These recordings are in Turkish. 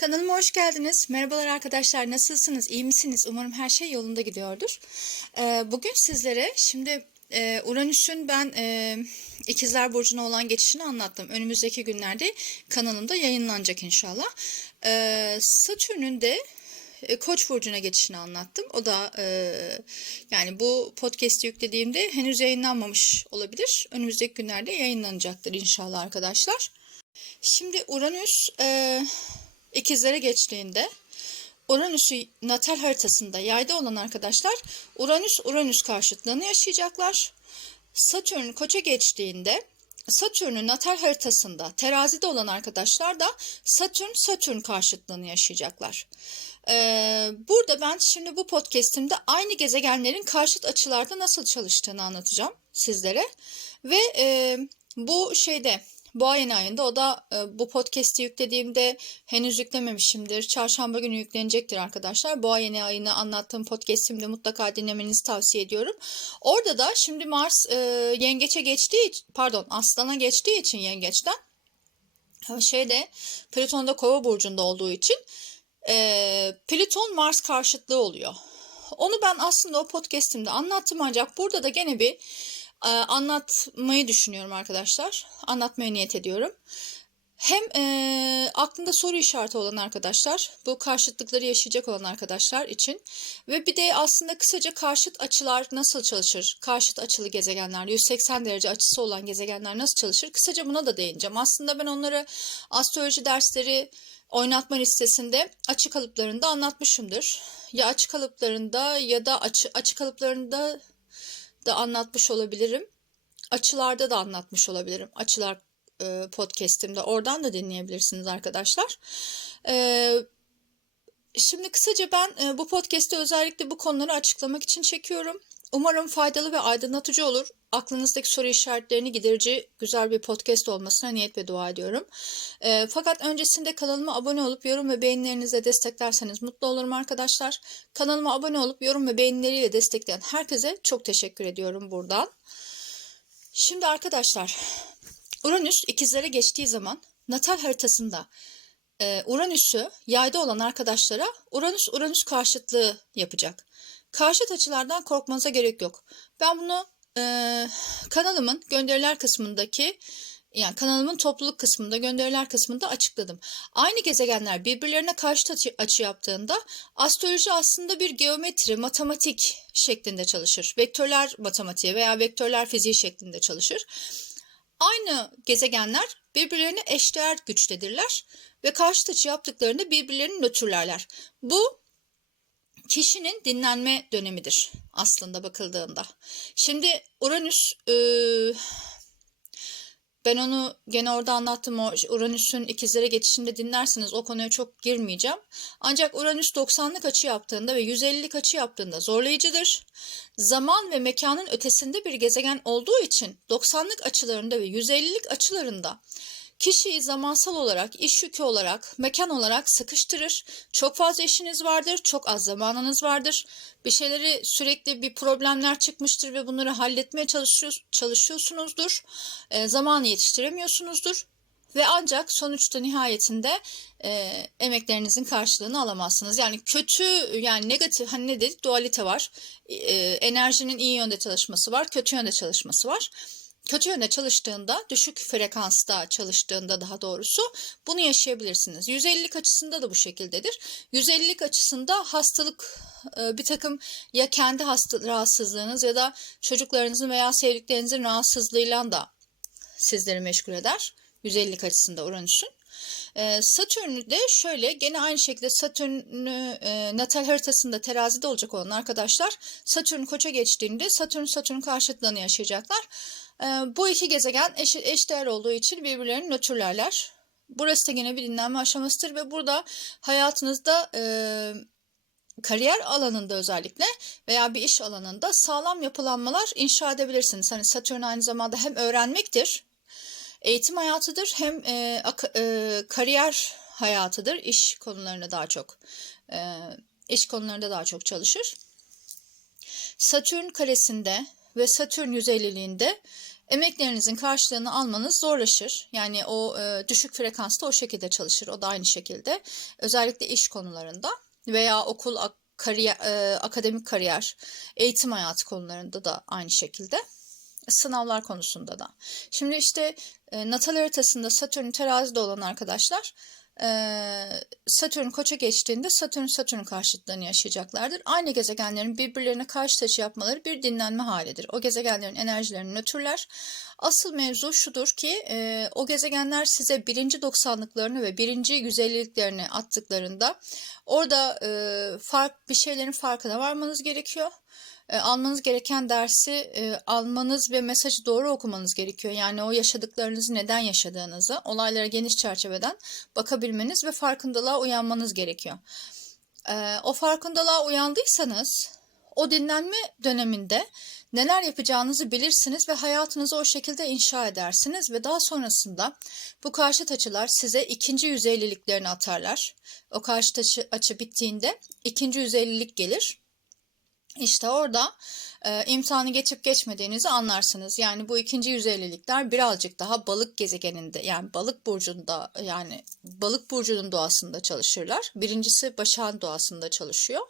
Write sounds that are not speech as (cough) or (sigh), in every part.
Kanalıma hoş geldiniz. Merhabalar arkadaşlar. Nasılsınız? İyi misiniz? Umarım her şey yolunda gidiyordur. Ee, bugün sizlere şimdi e, Uranüs'ün ben e, İkizler Burcu'na olan geçişini anlattım. Önümüzdeki günlerde kanalımda yayınlanacak inşallah. Ee, Satürn'ün de e, Koç burcuna geçişini anlattım. O da e, yani bu podcast'i yüklediğimde henüz yayınlanmamış olabilir. Önümüzdeki günlerde yayınlanacaktır inşallah arkadaşlar. Şimdi Uranüs e, ikizlere geçtiğinde Uranüs'ü natal haritasında yayda olan arkadaşlar Uranüs Uranüs karşıtlığını yaşayacaklar. Satürn koça geçtiğinde Satürn'ün natal haritasında terazide olan arkadaşlar da Satürn Satürn karşıtlığını yaşayacaklar. Ee, burada ben şimdi bu podcastimde aynı gezegenlerin karşıt açılarda nasıl çalıştığını anlatacağım sizlere. Ve e, bu şeyde Boğa yeni ayında o da e, bu podcast'i yüklediğimde henüz yüklememişimdir. Çarşamba günü yüklenecektir arkadaşlar. Boğa yeni ayını anlattığım podcast'imde mutlaka dinlemenizi tavsiye ediyorum. Orada da şimdi Mars e, yengeçe geçtiği pardon aslana geçtiği için yengeçten şeyde Plüton da kova burcunda olduğu için e, Plüton Mars karşıtlığı oluyor. Onu ben aslında o podcast'imde anlattım ancak burada da gene bir anlatmayı düşünüyorum arkadaşlar. Anlatmaya niyet ediyorum. Hem e, aklında soru işareti olan arkadaşlar, bu karşıtlıkları yaşayacak olan arkadaşlar için ve bir de aslında kısaca karşıt açılar nasıl çalışır? Karşıt açılı gezegenler, 180 derece açısı olan gezegenler nasıl çalışır? Kısaca buna da değineceğim. Aslında ben onları astroloji dersleri oynatma listesinde açı kalıplarında anlatmışımdır. Ya açı kalıplarında ya da açı, açı kalıplarında da anlatmış olabilirim. Açılarda da anlatmış olabilirim. Açılar e, podcast'imde. Oradan da dinleyebilirsiniz arkadaşlar. E, şimdi kısaca ben e, bu podcast'te özellikle bu konuları açıklamak için çekiyorum. Umarım faydalı ve aydınlatıcı olur. Aklınızdaki soru işaretlerini giderici güzel bir podcast olmasına niyet ve dua ediyorum. E, fakat öncesinde kanalıma abone olup yorum ve beğenilerinizle desteklerseniz mutlu olurum arkadaşlar. Kanalıma abone olup yorum ve beğenileriyle destekleyen herkese çok teşekkür ediyorum buradan. Şimdi arkadaşlar Uranüs ikizlere geçtiği zaman natal haritasında e, Uranüs'ü yayda olan arkadaşlara Uranüs Uranüs karşıtlığı yapacak. Karşıt açılardan korkmanıza gerek yok. Ben bunu e, kanalımın gönderiler kısmındaki yani kanalımın topluluk kısmında gönderiler kısmında açıkladım. Aynı gezegenler birbirlerine karşıt açı, açı yaptığında astroloji aslında bir geometri, matematik şeklinde çalışır. Vektörler matematiği veya vektörler fiziği şeklinde çalışır. Aynı gezegenler birbirlerine eşdeğer güçtedirler ve karşıt açı yaptıklarında birbirlerini nötrlerler. Bu kişinin dinlenme dönemidir aslında bakıldığında. Şimdi Uranüs e, ben onu gene orada anlattım Uranüs'ün ikizlere geçişinde dinlersiniz o konuya çok girmeyeceğim. Ancak Uranüs 90'lık açı yaptığında ve 150'lik açı yaptığında zorlayıcıdır. Zaman ve mekanın ötesinde bir gezegen olduğu için 90'lık açılarında ve 150'lik açılarında Kişiyi zamansal olarak, iş yükü olarak, mekan olarak sıkıştırır. Çok fazla işiniz vardır, çok az zamanınız vardır. Bir şeyleri sürekli bir problemler çıkmıştır ve bunları halletmeye çalışıyor, çalışıyorsunuzdur. E, zamanı yetiştiremiyorsunuzdur. Ve ancak sonuçta nihayetinde e, emeklerinizin karşılığını alamazsınız. Yani kötü yani negatif hani ne dedik dualite var. E, enerjinin iyi yönde çalışması var, kötü yönde çalışması var kötü yönde çalıştığında, düşük frekansta çalıştığında daha doğrusu bunu yaşayabilirsiniz. 150'lik açısında da bu şekildedir. 150'lik açısında hastalık e, bir takım ya kendi hasta rahatsızlığınız ya da çocuklarınızın veya sevdiklerinizin rahatsızlığıyla da sizleri meşgul eder. 150'lik açısında Uranüs'ün. E, Satürn'ü de şöyle gene aynı şekilde Satürn'ü e, natal haritasında terazide olacak olan arkadaşlar Satürn koça geçtiğinde Satürn Satürn karşıtlığını yaşayacaklar. E, bu iki gezegen eş, eşdeğer olduğu için birbirlerini nötrlerler. Burası da yine bir dinlenme aşamasıdır ve burada hayatınızda e, kariyer alanında özellikle veya bir iş alanında sağlam yapılanmalar inşa edebilirsiniz. Hani Satürn aynı zamanda hem öğrenmektir Eğitim hayatıdır hem e, e, kariyer hayatıdır. İş konularında daha çok e, iş konularında daha çok çalışır. Satürn karesinde ve Satürn yüzeyliliğinde emeklerinizin karşılığını almanız zorlaşır. Yani o e, düşük frekansta o şekilde çalışır. O da aynı şekilde. Özellikle iş konularında veya okul ak- kariyer, e, akademik kariyer, eğitim hayatı konularında da aynı şekilde. Sınavlar konusunda da. Şimdi işte e, natal haritasında Satürn terazide olan arkadaşlar Satürn koça geçtiğinde Satürn Satürn karşıtlığını yaşayacaklardır. Aynı gezegenlerin birbirlerine karşı açı yapmaları bir dinlenme halidir. O gezegenlerin enerjilerini nötrler. Asıl mevzu şudur ki o gezegenler size birinci doksanlıklarını ve birinci güzelliklerini attıklarında orada fark bir şeylerin farkına varmanız gerekiyor e, almanız gereken dersi e, almanız ve mesajı doğru okumanız gerekiyor. Yani o yaşadıklarınızı neden yaşadığınızı, olaylara geniş çerçeveden bakabilmeniz ve farkındalığa uyanmanız gerekiyor. E, o farkındalığa uyandıysanız o dinlenme döneminde neler yapacağınızı bilirsiniz ve hayatınızı o şekilde inşa edersiniz ve daha sonrasında bu karşıt açılar size ikinci yüzeyliliklerini atarlar. O karşıt açı, açı bittiğinde ikinci yüzeylilik gelir. İşte orada e, imtihanı geçip geçmediğinizi anlarsınız. Yani bu ikinci yüzeylilikler birazcık daha balık gezegeninde yani balık burcunda yani balık burcunun doğasında çalışırlar. Birincisi başağın doğasında çalışıyor.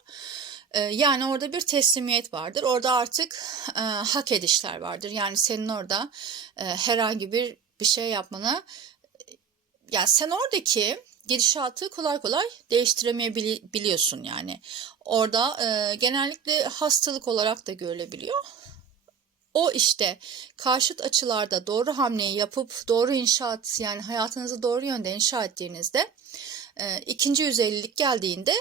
E, yani orada bir teslimiyet vardır. Orada artık e, hak edişler vardır. Yani senin orada e, herhangi bir bir şey yapmana yani sen oradaki gidişatı kolay kolay değiştiremeyebiliyorsun yani. Orada e, genellikle hastalık olarak da görülebiliyor. O işte karşıt açılarda doğru hamleyi yapıp doğru inşaat yani hayatınızı doğru yönde inşa ettiğinizde e, ikinci yüzeylilik geldiğinde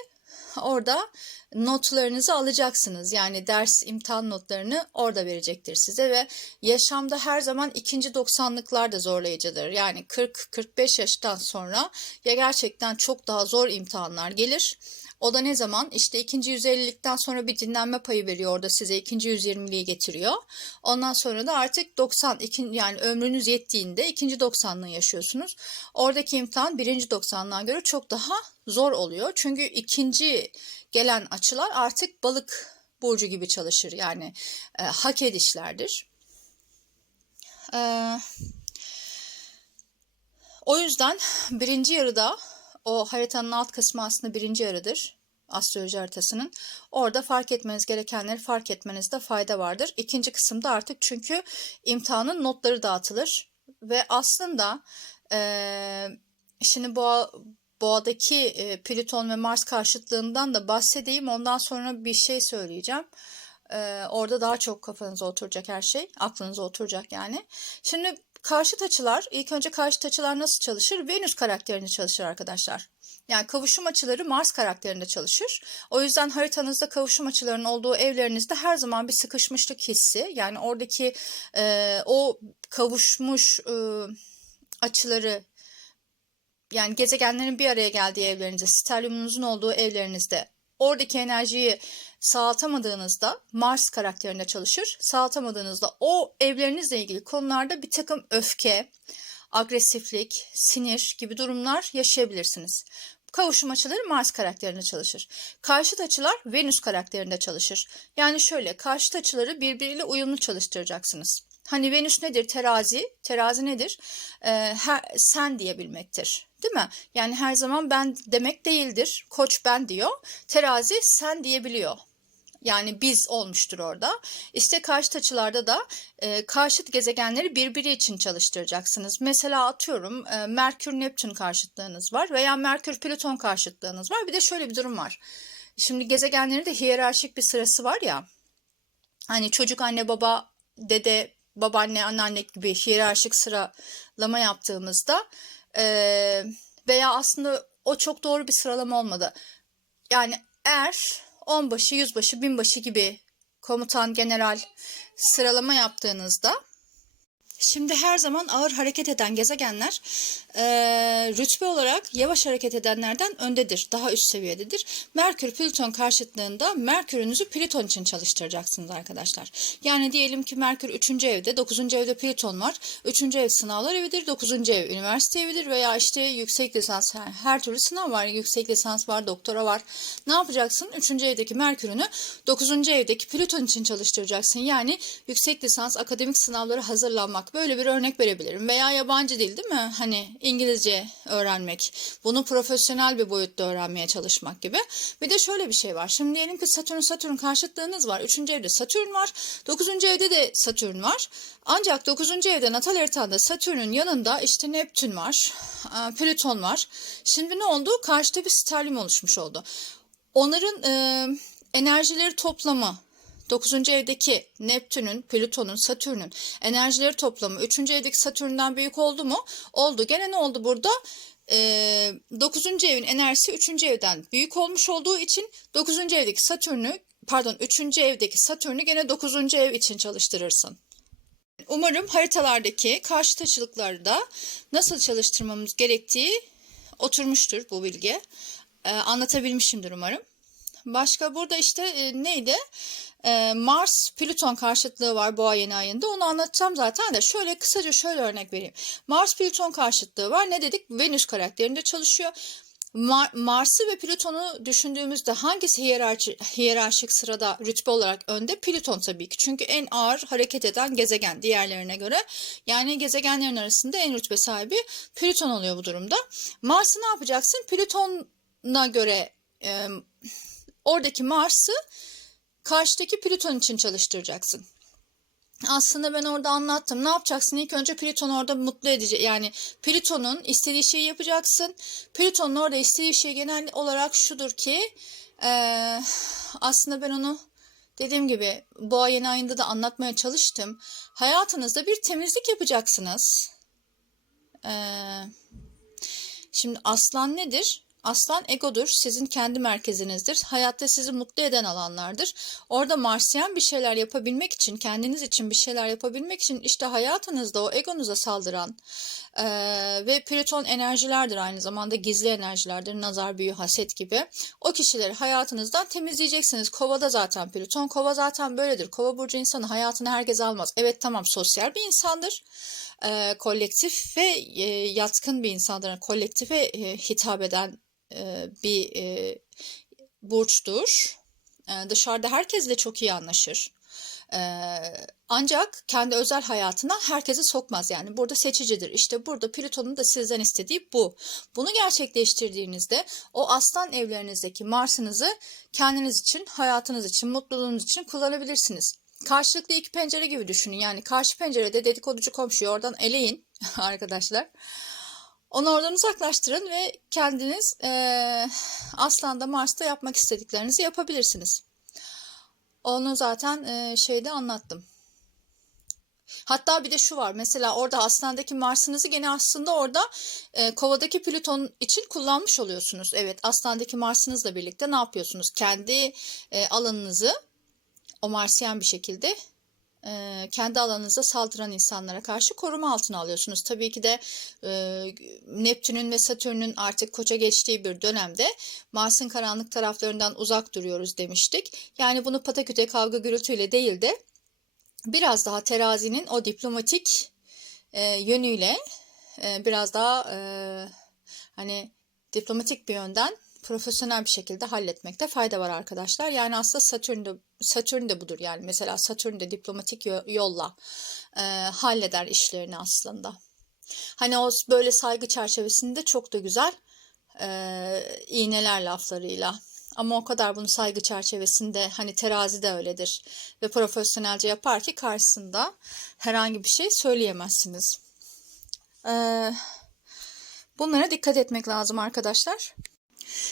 orada notlarınızı alacaksınız. Yani ders imtihan notlarını orada verecektir size ve yaşamda her zaman ikinci 90'lıklar da zorlayıcıdır. Yani 40-45 yaştan sonra ya gerçekten çok daha zor imtihanlar gelir. O da ne zaman? İşte ikinci 150'likten sonra bir dinlenme payı veriyor orada size ikinci 120'liği getiriyor. Ondan sonra da artık 90 ikin, yani ömrünüz yettiğinde ikinci 90'lığı yaşıyorsunuz. Oradaki imtihan birinci 90'lığa göre çok daha zor oluyor. Çünkü ikinci gelen açılar artık balık burcu gibi çalışır. Yani e, hak edişlerdir. E, o yüzden birinci yarıda o haritanın alt kısmı aslında birinci yarıdır astroloji haritasının. Orada fark etmeniz gerekenleri fark etmenizde fayda vardır. İkinci kısımda artık çünkü imtihanın notları dağıtılır ve aslında e, şimdi boğa Boğa'daki e, Plüton ve Mars karşıtlığından da bahsedeyim. Ondan sonra bir şey söyleyeceğim. E, orada daha çok kafanıza oturacak her şey. Aklınıza oturacak yani. Şimdi karşıt açılar, ilk önce karşıt açılar nasıl çalışır? Venüs karakterinde çalışır arkadaşlar. Yani kavuşum açıları Mars karakterinde çalışır. O yüzden haritanızda kavuşum açılarının olduğu evlerinizde her zaman bir sıkışmışlık hissi. Yani oradaki e, o kavuşmuş e, açıları yani gezegenlerin bir araya geldiği evlerinizde, stelyumunuzun olduğu evlerinizde oradaki enerjiyi sağlatamadığınızda Mars karakterinde çalışır. Sağlatamadığınızda o evlerinizle ilgili konularda bir takım öfke, agresiflik, sinir gibi durumlar yaşayabilirsiniz. Kavuşum açıları Mars karakterinde çalışır. Karşıt açılar Venüs karakterinde çalışır. Yani şöyle karşıt açıları birbiriyle uyumlu çalıştıracaksınız. Hani Venüs nedir? Terazi. Terazi nedir? Ee, her, sen diyebilmektir. Değil mi? Yani her zaman ben demek değildir. Koç ben diyor. Terazi sen diyebiliyor. Yani biz olmuştur orada. İşte karşıt açılarda da e, karşıt gezegenleri birbiri için çalıştıracaksınız. Mesela atıyorum e, Merkür-Neptün karşıtlığınız var veya Merkür-Plüton karşıtlığınız var. Bir de şöyle bir durum var. Şimdi gezegenlerin de hiyerarşik bir sırası var ya. Hani çocuk anne baba dede babaanne anneanne gibi hiyerarşik sıralama yaptığımızda e, veya aslında o çok doğru bir sıralama olmadı. Yani er onbaşı, yüzbaşı, binbaşı gibi komutan, general sıralama yaptığınızda Şimdi her zaman ağır hareket eden gezegenler e, rütbe olarak yavaş hareket edenlerden öndedir. Daha üst seviyededir. Merkür Plüton karşıtlığında Merkür'ünüzü Plüton için çalıştıracaksınız arkadaşlar. Yani diyelim ki Merkür 3. evde, 9. evde Plüton var. 3. ev sınavlar evidir, 9. ev üniversite evidir veya işte yüksek lisans yani her türlü sınav var. Yüksek lisans var, doktora var. Ne yapacaksın? 3. evdeki Merkür'ünü 9. evdeki Plüton için çalıştıracaksın. Yani yüksek lisans akademik sınavlara hazırlanmak Böyle bir örnek verebilirim. Veya yabancı dil değil mi? Hani İngilizce öğrenmek. Bunu profesyonel bir boyutta öğrenmeye çalışmak gibi. Bir de şöyle bir şey var. Şimdi diyelim ki Satürn Satürn karşıtlığınız var. Üçüncü evde Satürn var. Dokuzuncu evde de Satürn var. Ancak dokuzuncu evde natal haritanda Satürn'ün yanında işte Neptün var. e, Plüton var. Şimdi ne oldu? Karşıda bir sterlim oluşmuş oldu. Onların e, enerjileri toplamı 9. evdeki Neptün'ün, Plüton'un, Satürn'ün enerjileri toplamı 3. evdeki Satürn'den büyük oldu mu? Oldu. Gene ne oldu burada? Ee, 9. evin enerjisi 3. evden büyük olmuş olduğu için 9. evdeki Satürn'ü pardon 3. evdeki Satürn'ü gene 9. ev için çalıştırırsın. Umarım haritalardaki karşıt açılıklarda nasıl çalıştırmamız gerektiği oturmuştur bu bilgi. Ee, anlatabilmişimdir umarım. Başka burada işte e, neydi? E, Mars Plüton karşıtlığı var boğa yeni ayında. Onu anlatacağım zaten de şöyle kısaca şöyle örnek vereyim. Mars Plüton karşıtlığı var. Ne dedik? Venüs karakterinde çalışıyor. Mar- Mars'ı ve Plüton'u düşündüğümüzde hangisi hiyerarşi, hiyerarşik sırada rütbe olarak önde? Plüton tabii ki. Çünkü en ağır hareket eden gezegen diğerlerine göre. Yani gezegenlerin arasında en rütbe sahibi Plüton oluyor bu durumda. Mars'ı ne yapacaksın? Plüton'a göre e, oradaki Mars'ı karşıdaki Plüton için çalıştıracaksın. Aslında ben orada anlattım. Ne yapacaksın? İlk önce Plüton orada mutlu edici. Yani Plüton'un istediği şeyi yapacaksın. Plüton'un orada istediği şey genel olarak şudur ki eee, aslında ben onu dediğim gibi boğa yeni ayında da anlatmaya çalıştım. Hayatınızda bir temizlik yapacaksınız. Eee, şimdi aslan nedir? Aslan egodur, sizin kendi merkezinizdir. Hayatta sizi mutlu eden alanlardır. Orada Marsyen bir şeyler yapabilmek için, kendiniz için bir şeyler yapabilmek için işte hayatınızda o egonuza saldıran eee, ve Plüton enerjilerdir aynı zamanda gizli enerjilerdir. Nazar, büyü, haset gibi. O kişileri hayatınızdan temizleyeceksiniz. Kovada zaten Plüton. Kova zaten böyledir. Kova burcu insanı hayatını herkes almaz. Evet tamam sosyal bir insandır e, kolektif ve e, yatkın bir insandır. Kolektife e, hitap eden e, bir burçtur. Dışarıda herkesle çok iyi anlaşır. Ancak kendi özel hayatına herkesi sokmaz. Yani burada seçicidir. İşte burada Plüton'un da sizden istediği bu. Bunu gerçekleştirdiğinizde o aslan evlerinizdeki Mars'ınızı kendiniz için, hayatınız için, mutluluğunuz için kullanabilirsiniz. Karşılıklı iki pencere gibi düşünün. Yani karşı pencerede dedikoducu komşuyu oradan eleyin (laughs) arkadaşlar. Onu oradan uzaklaştırın ve kendiniz eee Aslan'da Mars'ta yapmak istediklerinizi yapabilirsiniz. Onu zaten eee, şeyde anlattım. Hatta bir de şu var. Mesela orada Aslan'daki Mars'ınızı gene aslında orada e, Kova'daki Plüton için kullanmış oluyorsunuz. Evet, Aslan'daki Mars'ınızla birlikte ne yapıyorsunuz? Kendi e, alanınızı o Marsyen bir şekilde kendi alanınıza saldıran insanlara karşı koruma altına alıyorsunuz. Tabii ki de Neptün'ün ve Satürn'ün artık koça geçtiği bir dönemde Mars'ın karanlık taraflarından uzak duruyoruz demiştik. Yani bunu pataküte kavga gürültüyle değil de biraz daha terazinin o diplomatik yönüyle biraz daha hani diplomatik bir yönden profesyonel bir şekilde halletmekte fayda var arkadaşlar. Yani aslında Satürn de, Satürn de budur yani. Mesela Satürn diplomatik yo- yolla e, halleder işlerini aslında. Hani o böyle saygı çerçevesinde çok da güzel e, iğneler laflarıyla. Ama o kadar bunu saygı çerçevesinde hani terazi de öyledir ve profesyonelce yapar ki karşısında herhangi bir şey söyleyemezsiniz. Ee, bunlara dikkat etmek lazım arkadaşlar.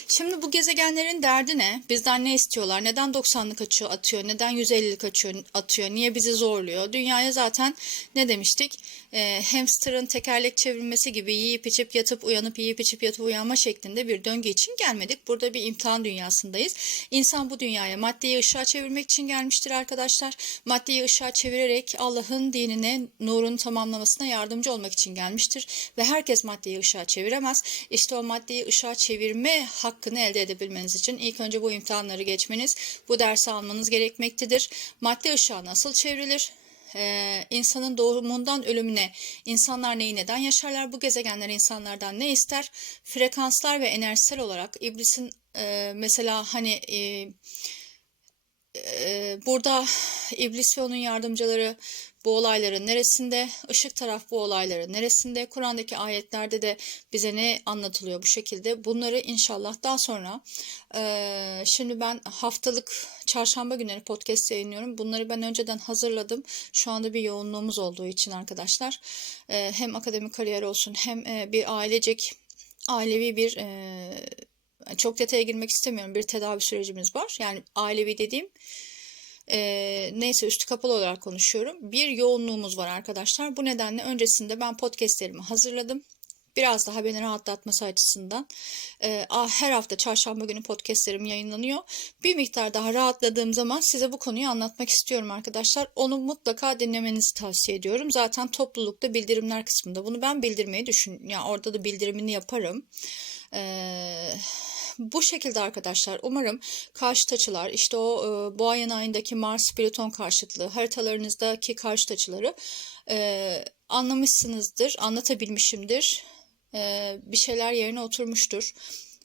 Şimdi bu gezegenlerin derdi ne? Bizden ne istiyorlar? Neden 90'lık açıyor, atıyor? Neden 150'lik açıyor, atıyor? Niye bizi zorluyor? Dünyaya zaten ne demiştik? Ee, hamsterın tekerlek çevirmesi gibi yiyip içip yatıp uyanıp yiyip içip yatıp uyanma şeklinde bir döngü için gelmedik. Burada bir imtihan dünyasındayız. İnsan bu dünyaya maddeyi ışığa çevirmek için gelmiştir arkadaşlar. Maddeyi ışığa çevirerek Allah'ın dinine, nurunu tamamlamasına yardımcı olmak için gelmiştir. Ve herkes maddeyi ışığa çeviremez. İşte o maddeyi ışığa çevirme hakkını elde edebilmeniz için ilk önce bu imtihanları geçmeniz, bu dersi almanız gerekmektedir. Madde ışığa nasıl çevrilir? Ee, insanın doğumundan ölümüne insanlar neyi neden yaşarlar? Bu gezegenler insanlardan ne ister? Frekanslar ve enerjisel olarak iblisin e, mesela hani e, e, burada iblis ve onun yardımcıları bu olayların neresinde, ışık taraf bu olayların neresinde, Kur'an'daki ayetlerde de bize ne anlatılıyor bu şekilde. Bunları inşallah daha sonra e, şimdi ben haftalık çarşamba günleri podcast yayınlıyorum. Bunları ben önceden hazırladım. Şu anda bir yoğunluğumuz olduğu için arkadaşlar e, hem akademik kariyer olsun hem e, bir ailecek ailevi bir e, çok detaya girmek istemiyorum. Bir tedavi sürecimiz var. Yani ailevi dediğim e, neyse üstü kapalı olarak konuşuyorum. Bir yoğunluğumuz var arkadaşlar. Bu nedenle öncesinde ben podcastlerimi hazırladım. Biraz daha beni rahatlatması açısından e, her hafta çarşamba günü podcastlerim yayınlanıyor. Bir miktar daha rahatladığım zaman size bu konuyu anlatmak istiyorum arkadaşlar. Onu mutlaka dinlemenizi tavsiye ediyorum. Zaten toplulukta bildirimler kısmında bunu ben bildirmeyi düşün. Yani orada da bildirimini yaparım. Eee bu şekilde arkadaşlar umarım karşıt açılar işte o e, boğa yanağındaki Mars Plüton karşıtlığı haritalarınızdaki karşıt açıları e, anlamışsınızdır anlatabilmişimdir e, bir şeyler yerine oturmuştur.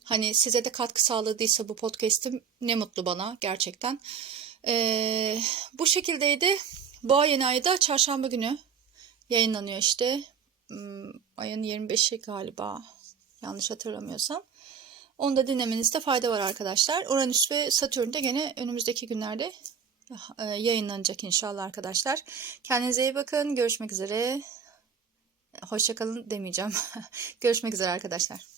Hani size de katkı sağladıysa bu podcast'im ne mutlu bana gerçekten. E, bu şekildeydi. Boğa yeni ayı da çarşamba günü yayınlanıyor işte. Hmm, ayın 25'i galiba yanlış hatırlamıyorsam. Onu da dinlemenizde fayda var arkadaşlar. Uranüs ve Satürn de gene önümüzdeki günlerde e, yayınlanacak inşallah arkadaşlar. Kendinize iyi bakın. Görüşmek üzere. Hoşçakalın demeyeceğim. (laughs) Görüşmek üzere arkadaşlar.